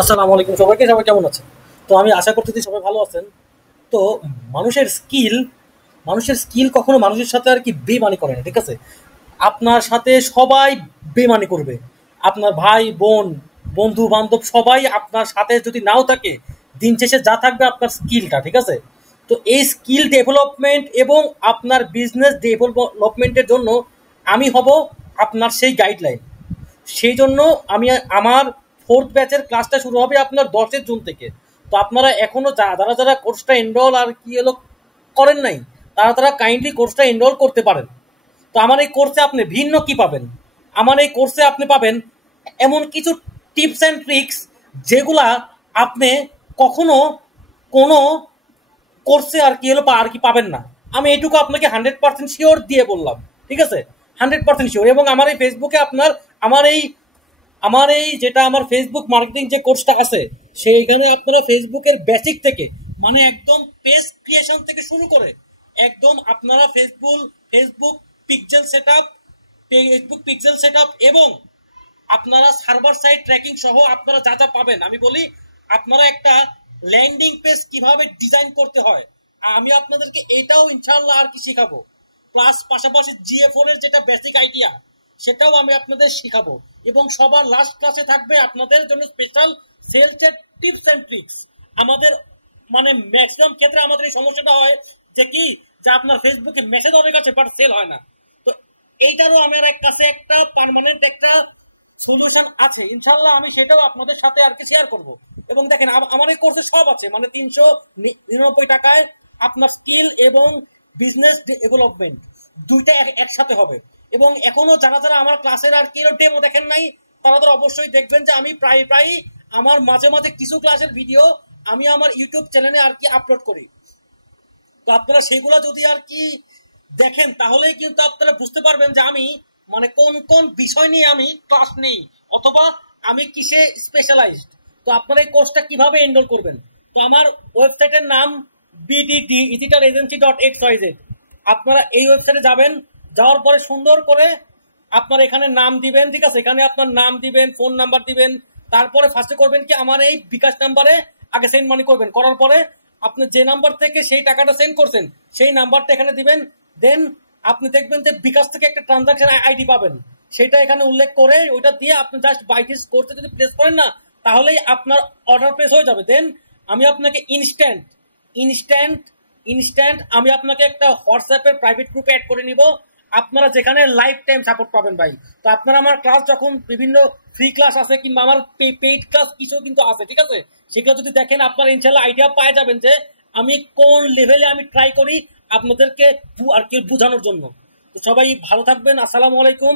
আসসালামু আলাইকুম সবাইকে। সবাই কেমন আছেন? তো আমি আশা করতেছি সবাই ভালো আছেন। তো মানুষের স্কিল মানুষের স্কিল কখনো মানুষের সাথে আর কি বেইমানি করে না, ঠিক আছে? আপনার সাথে সবাই বেইমানি করবে। আপনার ভাই, বোন, বন্ধু-বান্ধব সবাই আপনার সাথে যদি নাও থাকে, দিন শেষে যা থাকবে আপনার স্কিলটা, ঠিক আছে? তো এই স্কিল ডেভেলপমেন্ট এবং আপনার বিজনেস ডেভেলপমেন্টের জন্য আমি হব আপনার সেই গাইডলাইন। সেই জন্য আমি আমার 4th ব্যাচের ক্লাসটা শুরু হবে আপনার 10 জুন থেকে। তো আপনারা এখনো যারা যারা কোর্সটা এনরোল আর কি হলো করেন নাই, তারা কাইন্ডলি কোর্সটা এনরোল করতে পারেন। তো আমার এই কোর্সে আপনি ভিন্ন কি পাবেন? আমার এই কোর্সে আপনি পাবেন এমন কিছু টিপস অ্যান্ড ট্রিক্স যেগুলা আপনি কখনো কোনো কোর্সে আর কি হলো আর কি পাবেন না। আমি এইটুকু আপনাকে 100% শিওর দিয়ে বললাম, ঠিক আছে? 100% শিওর। এবং আমার এই ফেসবুকে আপনার আমার এই আমার এই যেটা আমার ফেসবুক মার্কেটিং যে কোর্সটা আছে, সেইখানে আপনারা ফেসবুকের বেসিক থেকে মানে একদম পেজ ক্রিয়েশন থেকে শুরু করে একদম আপনারা ফেসবুক পিক্সেল সেট আপ এবং আপনারা সার্ভার সাইড ট্র্যাকিং সহ আপনারা যা যা পাবেন, আমি বলি আপনারা একটা ল্যান্ডিং পেজ কিভাবে ডিজাইন করতে হয় আমি আপনাদেরকে এটাও ইনশাল্লাহ আর কি শেখাবো। প্লাস পাশাপাশি GA4 এর যেটা বেসিক আইডিয়া সেটাও আমি আপনাদের শেখাবো। এবং সবার লাস্ট ক্লাসে থাকবে আপনাদের জন্য স্পেশাল সেলসের টিপস অ্যান্ড ট্রিক্স। আমাদের মানে ম্যাক্সিমাম ক্ষেত্রে আমাদের এই সমস্যাটা হয় যে কি, যে আপনার ফেসবুকে মেসেজ অনেক আছে বাট সেল হয় না। তো এইটারও আমার কাছে একটা পার্মানেন্ট একটা সলিউশন আছে ইনশাল্লাহ, আমি সেটাও আপনাদের সাথে আর কি শেয়ার করব। এবং দেখেন আমার এই কোর্সে সব আছে, মানে 399 টাকায় আপনার স্কিল এবং বিজনেস ডেভেলপমেন্ট দুইটা একসাথে হবে। এবং এখনো যারা যারা আমার ক্লাসের আর কি ডেমো দেখেন নাই, তারা তো অবশ্যই দেখবেন যে আমি প্রায় আমার মাঝে মাঝে কিছু ক্লাসের ভিডিও আমি আমার ইউটিউব চ্যানেলে আর কি আপলোড করি। তো আপনারা সেগুলো যদি আর কি দেখেন তাহলেই কিন্তু আপনারা বুঝতে পারবেন যে আমি মানে কোন কোন বিষয় নিয়ে আমি ক্লাস নেই অথবা আমি কিসে স্পেশালাইজড। তো আপনারা এই কোর্সটা কিভাবে এনরোল করবেন? তো আমার ওয়েবসাইটের নাম bddigital-agency.xyz। আপনারা এই ওয়েবসাইটে যাবেন, যাওয়ার পরে সুন্দর করে আপনার এখানে নাম দিবেন, ঠিক আছে? এখানে আপনার নাম দিবেন, ফোন নাম্বার দিবেন, তারপরে ফার্স্টে করবেন কি আমার এই বিকাশ নাম্বারে আগে সেন্ড মানি করবেন। করার পরে আপনি যে নাম্বার থেকে সেই টাকাটা সেন্ড করছেন সেই নাম্বারটা এখানে দিবেন। দেন আপনি দেখবেন যে বিকাশ থেকে একটা ট্রানজাকশন আইডি পাবেন, সেটা এখানে উল্লেখ করে ওইটা দিয়ে আপনি জাস্ট বাই দিস করতে যদি প্লেস করেন না, তাহলেই আপনার অর্ডার প্লেস হয়ে যাবে। দেন আমি আপনাকে ইনস্ট্যান্ট ইনস্ট্যান্ট ইনস্ট্যান্ট আমি আপনাকে একটা হোয়াটসঅ্যাপের প্রাইভেট গ্রুপে অ্যাড করে নিব, আপনারা যেখানে লাইফ টাইম সাপোর্ট পাবেন ভাই। তো আপনারা আমার ক্লাস যখন বিভিন্ন ফ্রি ক্লাস আছে কিংবা আমার পেইড ক্লাস কিছু কিন্তু আছে, ঠিক আছে? সেগুলো যদি দেখেন আপনারা ইনশাল্লাহ আইডিয়া পাওয়া যাবেন যে আমি কোন লেভেলে আমি ট্রাই করি আপনাদেরকে আর কি বোঝানোর জন্য। তো সবাই ভালো থাকবেন। আসসালামু আলাইকুম।